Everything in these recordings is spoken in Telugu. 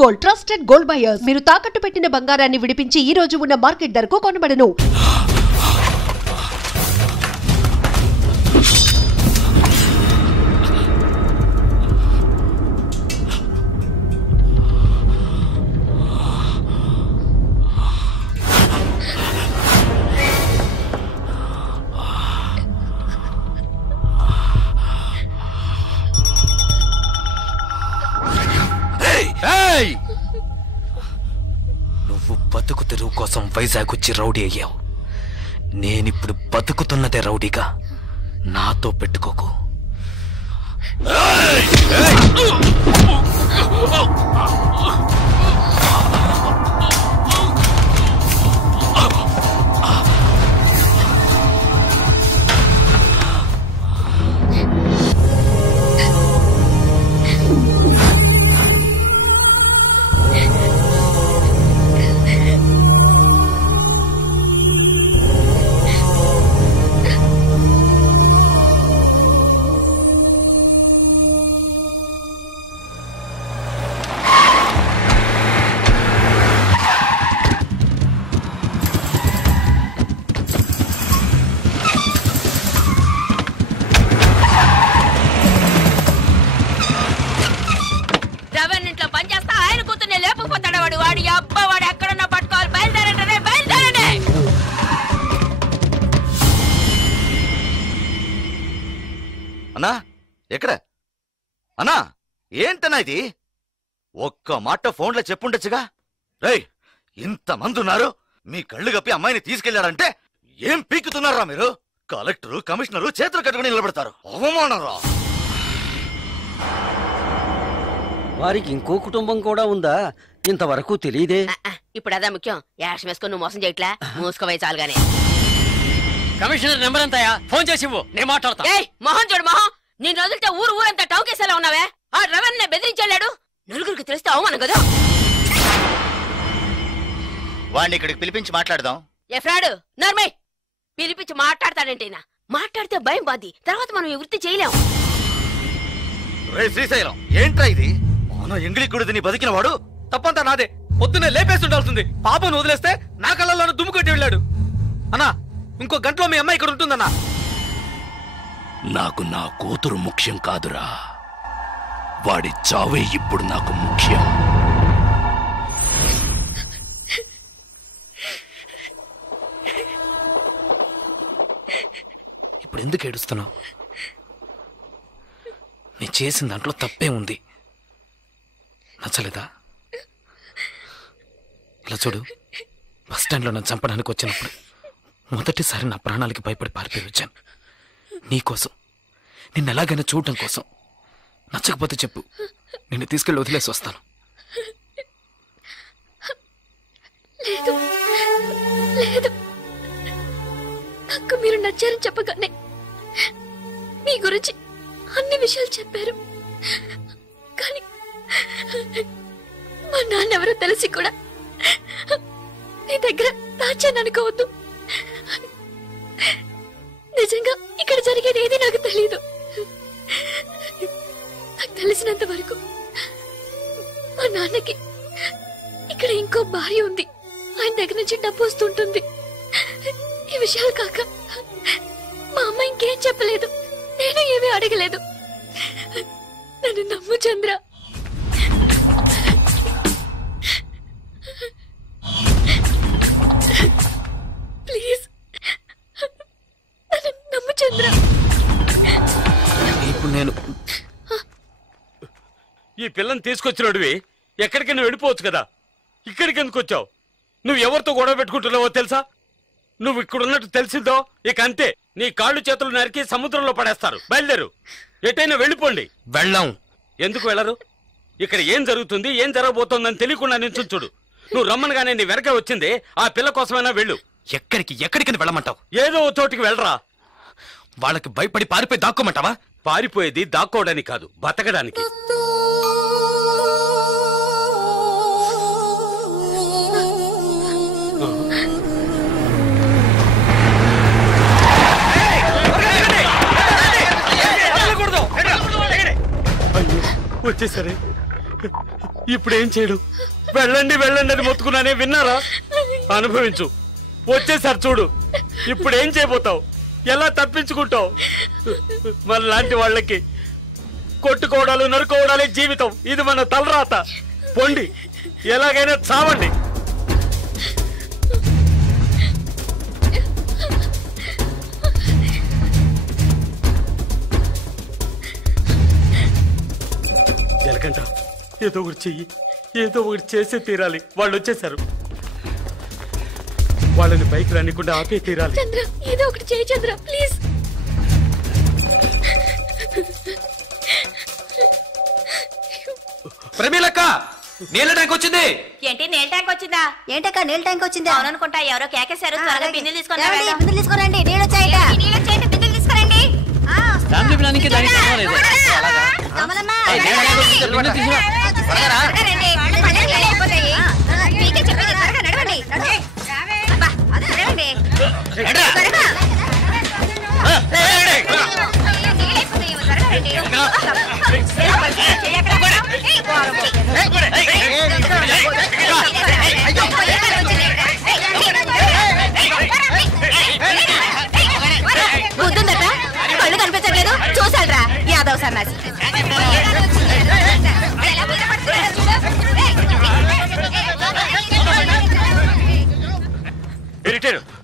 Gold, trusted gold buyers. మీరు తాకట్టు పెట్టిన బంగారాన్ని విడిపించి ఈ రోజు ఉన్న మార్కెట్ ధరకు కొనబడను. నువ్వు బతుకు తెరువు కోసం వైజాగ్ వచ్చి రౌడీ అయ్యావు. నేనిప్పుడు బతుకుతున్నదే రౌడీగా. నాతో పెట్టుకోకు. అన్నా ఎక్కడ అన్నా? ఏంటన్నా ఇది? ఒక్క మాట ఫోన్లో చెప్పుండొచ్చుగా. రేయ్, ఇంతమంది ఉన్నారు, మీ కళ్ళు కప్పి అమ్మాయిని తీసుకెళ్లాడంటే ఏం పీకుతున్నారా మీరు? కలెక్టరు, కమిషనరు చేతులు కట్టుకుని నిలబెడతారు. అవమానరా! వారికి ఇంకో కుటుంబం కూడా ఉందా? ఇంతవరకు తెలియదే. ఇప్పుడు అదా ముఖ్యం. యాష్ వేసుకొని నువ్వు మోసం చేయట్లా, మూసుకోవే చాలుగానే. కమిషనర్ నెంబర్ ఎంతయా? ఫోన్ చేసి ఇవ్వు, నేను మాట్లాడతా. మొహం చూడు మొహం. నేను వదిలితే ఊరంతా టౌకేసేలా ఉన్నావే. ఆ రవణ్ణి బెదిరించాడు. నలుగురికి తెలిస్తే అవమానం కదా. వాడిని ఇక్కడికి పిలిపించి మాట్లాడదాం. ఎఫ్రాడు నర్మే పిలిపించి మాట్లాడతాడంటేనా? మాట్లాడితే భయం బాది, తర్వాత మనం ఈ వృత్తి చేయలేం. రే శ్రీశైలం, ఏంట్రా ఇది? మన ఎంగిలి గుడిని బతికిన వాడు తప్పంతా నాదే. పొద్దున్నే లేపేసి ఉండాల్సింది. పాపను వదిలేస్తే నా కళ్ళల్లోనే దుమ్ము కొట్టి వెళ్ళాడు. అన్నా, ఇంకో గంటలో మీ అమ్మాయి ఇక్కడ ఉంటుందన్నా. నాకు నా కూతురు ముఖ్యం కాదురా, వాడి చావే ఇప్పుడు నాకు ముఖ్యం. ఇప్పుడు ఎందుకు ఏడుస్తున్నావు? నేను చేసిన దాంట్లో తప్పే ఉంది. నచ్చలేదా? ఇలా చూడు, బస్ స్టాండ్లో నన్ను చంపడానికి వచ్చినప్పుడు మొదటిసారి నా ప్రాణాలకి భయపడి పారిపోయి వచ్చాను. నీకోసం, నిన్ను ఎలాగైనా చూడటం కోసం. నచ్చకపోతే చెప్పు, నిన్ను తీసుకెళ్ళి వదిలేసి వస్తాను. లేదు లేదు, నాకు మీరు నచ్చారని చెప్పగానే మీ గురించి అన్ని విషయాలు చెప్పారు. కానీ మా నాన్నెవరో తెలిసి కూడా నీ దగ్గర దాచాననుకోవద్దు. నిజంగా ఇక్కడ జరిగేది ఏది నాకు తెలీదు. నాకు తెలిసినంత వరకు మా నాన్నకి ఇక్కడ ఇంకో భార్య ఉంది. ఆయన దగ్గర నుంచి డబ్బు వస్తుంటుంది. ఈ విషయాలు కాక మా అమ్మ ఇంకేం చెప్పలేదు, నేను ఏమీ అడగలేదు. నన్ను నమ్ము చంద్ర. ప్లీజ్ నన్ను నమ్ము చంద్ర. ఇప్పుడు నేను ఈ పిల్లని తీసుకొచ్చినోడివి ఎక్కడికి నువ్వు వెళ్ళిపోవచ్చు కదా. ఇక్కడికి ఎందుకు వచ్చావు? నువ్వు ఎవరితో గొడవ పెట్టుకుంటున్నావో తెలుసా? నువ్వు ఇక్కడ ఉన్నట్టు తెలిసిందో ఇక అంతే, నీ కాళ్ళు చేతులు నరికి సముద్రంలో పడేస్తారు. బయలుదేరు, ఎటైనా వెళ్ళిపోండి. వెళ్ళాం. ఎందుకు వెళ్ళరు? ఇక్కడ ఏం జరుగుతుంది, ఏం జరగబోతోందని తెలియకుండా నిల్చుని చూడు. నువ్వు రమ్మనగానే నీ వెనక వచ్చింది ఆ పిల్ల కోసమైనా వెళ్ళు. ఎక్కడికి వెళ్ళమంటావు? ఏదో చోటికి వెళ్ళరా. వాళ్ళకి భయపడి పారిపోయి దాక్కోమంటావా? పారిపోయేది దాక్కోవడానికి కాదు, బతకడానికి. వచ్చేసరి ఇప్పుడేం చేయడు? వెళ్ళండి వెళ్ళండి అని మొత్తుకున్నానే, విన్నారా? అనుభవించు. వచ్చేసారి చూడు. ఇప్పుడేం చేయబోతావు? ఎలా తప్పించుకుంటావు? మన లాంటి వాళ్ళకి కొట్టుకోవడాలు నరుకోవడాలే జీవితం. ఇది మన తలరాత. పొండి, ఎలాగైనా చావండి. జలకంట, ఏదో ఒకటి చెయ్యి. ఏదో ఒకటి చేసే తీరాలి. వాళ్ళు వచ్చేసారు. వాళ్ళని పైకి రానికుండా ఆపే తీరాలి. చంద్ర, ఏదో ఒకటి చేయి చంద్ర, ప్లీజ్. ప్రమీలక్క, నీళ్ళ ట్యాంక్ వచ్చింది. ఏంటి నీళ్ళ ట్యాంక్ వచ్చిందా? ఏంటక్క నీళ్ళ ట్యాంక్ వచ్చిందా? అవుననుకుంటా. ఎవరో కేకేశారు. త్వరగా బిందెలు తీసుకొని బిందెలు తీసుకురండి. నీళ్ళు వచ్చాయట. నీళ్ళు వచ్చాయంటే బిందెలు తీసుకురండి. ఫ్యామిలీ ప్లానింగ్ కి దానికి సంబంధం లేదు. కమలమ్మ, మీకే చెప్పేది, త్వరగా నడవండి. అబ్బా, అదే నడవండి. బుద్ధుందట, కళ్ళు కనిపించట్లేదు. చూసాడ్రా యాదవ్ సన్నాసి.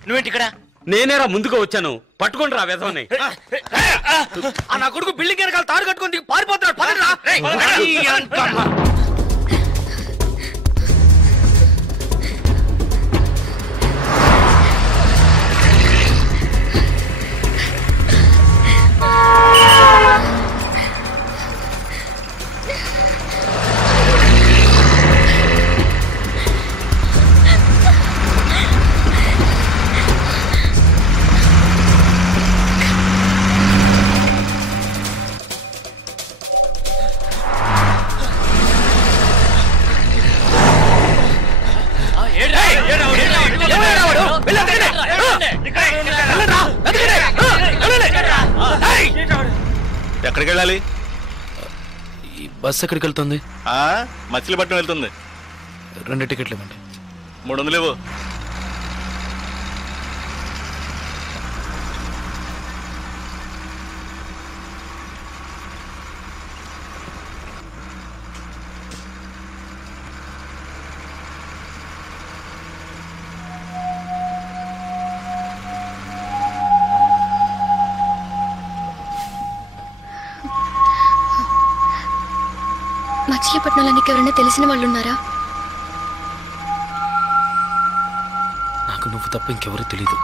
నువ్వేంటి ఇక్కడ? నేనేరా ముందుగా వచ్చాను. పట్టుకోండి రా వెధవని. నా కొడుకు బిల్డింగ్ వెనకాల తాడు కట్టుకొని పారిపోతున్నాడు. ఎక్కడికి వెళ్ళాలి? ఈ బస్ ఎక్కడికి వెళ్తుంది? మచిలీపట్నం వెళ్తుంది. 2 టికెట్లు ఇవ్వండి. 300 ఇవ్వు. మచిలీపట్నంలో నీకు ఎవరైనా తెలిసిన వాళ్ళు ఉన్నారా? నాకు నువ్వు తప్ప ఇంకెవరూ తెలీదు.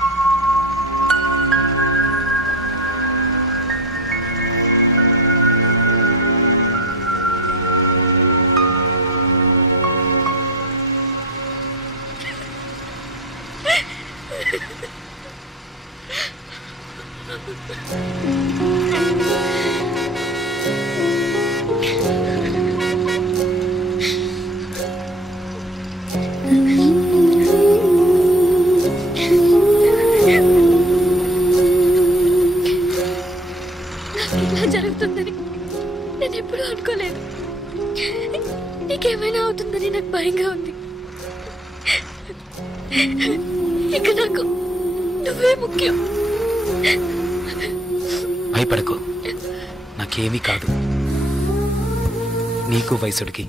ఇలా జరుగుతుందని నేను ఎప్పుడూ అనుకోలేదు. నీకేమైనా అవుతుందని నాకు భయంగా ఉంది. ఇక నాకు నువ్వే ముఖ్యం. భయపడకు, నాకేమీ కాదు. నీకు వయసుడికి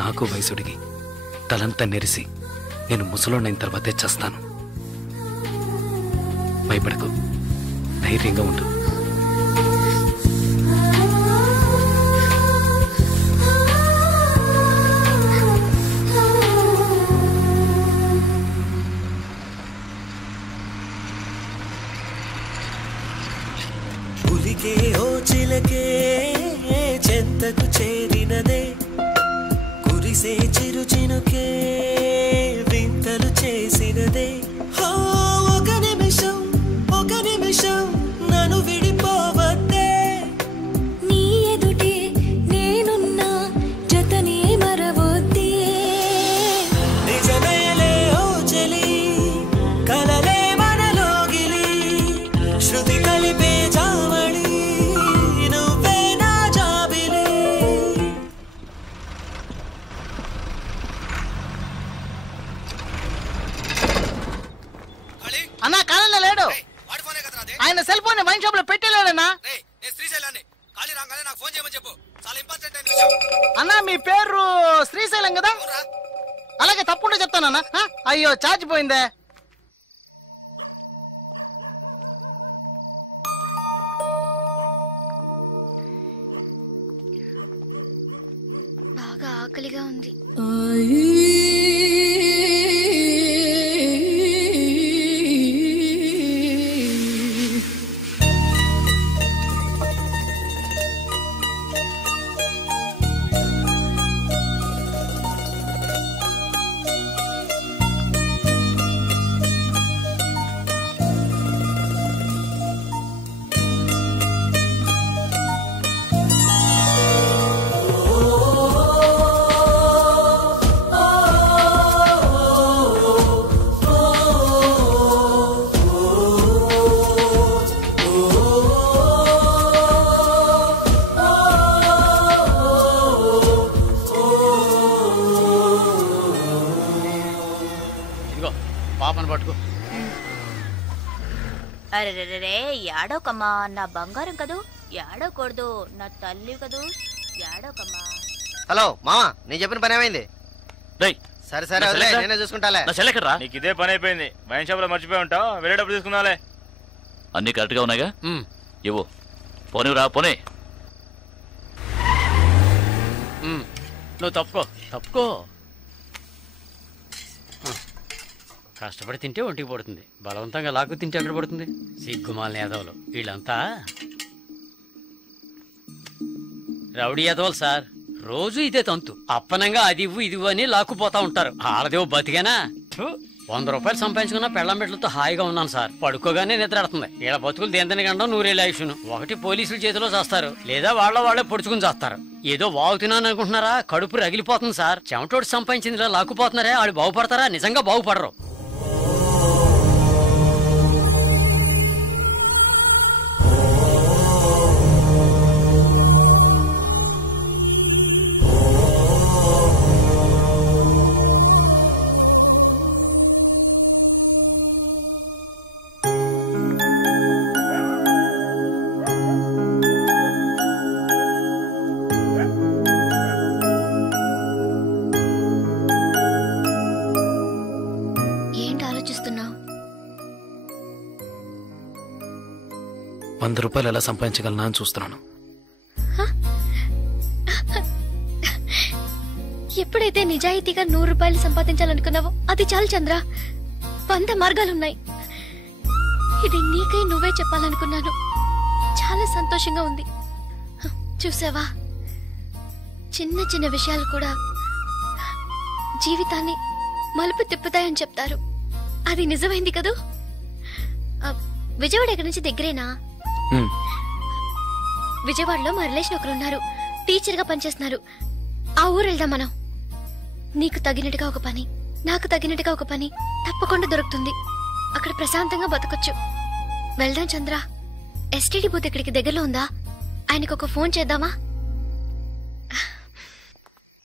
నాకు వయసుడికి తలంతా నెరిసి నేను ముసలోనైన తర్వాతే చస్తాను. భయపడకు, ధైర్యంగా ఉండు. పులికే ఓ చిలకే చెంతకు చేరినదే, కురిసే చిరు చినుకే వింతలు చేసినదే. ఒక నిమిషం నన్ను విడిపోవద్దే. నీ ఎదుటే నేనున్నా జతనే మరవొద్దే. నిజమేలే ఓ చెలి, కలలే మనలోగిలి, శృతి కలిపే జావళి నువ్వే నా జాబిలి. అన్నా మీ పేరు శ్రీశైలం కదా? అలాగే తప్పుంటే చెప్తానన్నా. అయ్యో ఛార్జ్ పోయిందే. బాగా ఆకలిగా ఉంది. అరే యాడోకమ్మా, నా బంగారం కదూ, యాడోకూడదు, నా తల్లి కదూ, యాడోకమ్మా. హలో మామా, నేను చెప్పిన పని ఏమైంది? సరే సరే నేనే చూసుకుంటాలే. నీకు ఇదే పని అయిపోయింది. వైన్ షాప్ లో మర్చిపోయి ఉంటావు, వెళ్ళేటప్పుడు తీసుకుందాలే. అన్ని కరెక్ట్ గా ఉన్నాయిగా? ఇవ్వు. పోనీ రా, పోనీ. నువ్వు తప్పుకో. కష్టపడి తింటే ఒంటికి పడుతుంది, బలవంతంగా లాక్కు తింటే ఎక్కడ పడుతుంది? సిగ్గుమాల యాదవులు వీళ్ళంతా రౌడీ యాదవులు సార్. రోజు ఇదే తంతు, అప్పనంగా అది ఇవ్వు ఇది అని లాక్కుపోతా ఉంటారు. ఆడదేవో బతికేనా? 100 రూపాయలు సంపాదించుకున్న పెళ్ళం బిడ్డలతో హాయిగా ఉన్నాను సార్. పడుకోగానే నిద్రాడుతుంది. వీళ్ళ బతుకులు దేంతని గండం 100 ఆయుష్ను. ఒకటి పోలీసుల చేతిలో చేస్తారు, లేదా వాళ్ళే పొడుచుకుని చేస్తారు. ఏదో వాగుతున్నాను అనుకుంటున్నారా? కడుపు రగిలిపోతుంది సార్. చెమటోడు సంపాదించింది ఇలా లాక్కుపోతున్నారే, వాళ్ళు బాగుపడతారా? నిజంగా బాగుపడరు. ₹100 ఎలా సంపాదించగలనా అని చూస్తున్నాను. ఎప్పుడైతే నిజాయితీగా ₹100 సంపాదించాలనుకున్నావో అది చాలు చంద్ర. 100 మార్గాలున్నాయి. ఇది నీకై నువ్వే చెప్పాలనుకున్నాను. చాలా సంతోషంగా ఉంది. చూసావా, చిన్న చిన్న విషయాలు కూడా జీవితాన్ని మలుపు తిప్పుతాయని చెప్తారు. అది నిజమైంది కదూ. విజయవాడ ఎక్కడి నుంచి దగ్గరేనా? విజయవాడలో మా రిలేషన్ ఒకరున్నారు, టీచర్ గా పనిచేస్తున్నారు. ఆ ఊరు వెళ్దాం మనం. నీకు తగినట్టుగా ఒక పని, నాకు తగినట్టుగా ఒక పని తప్పకుండా దొరుకుతుంది. అక్కడ ప్రశాంతంగా బతకొచ్చు. వెళ్దాం చంద్ర. ఎస్టీడీ బూత్ ఇక్కడికి దగ్గరలో ఉందా? ఆయనకు ఒక ఫోన్ చేద్దామా?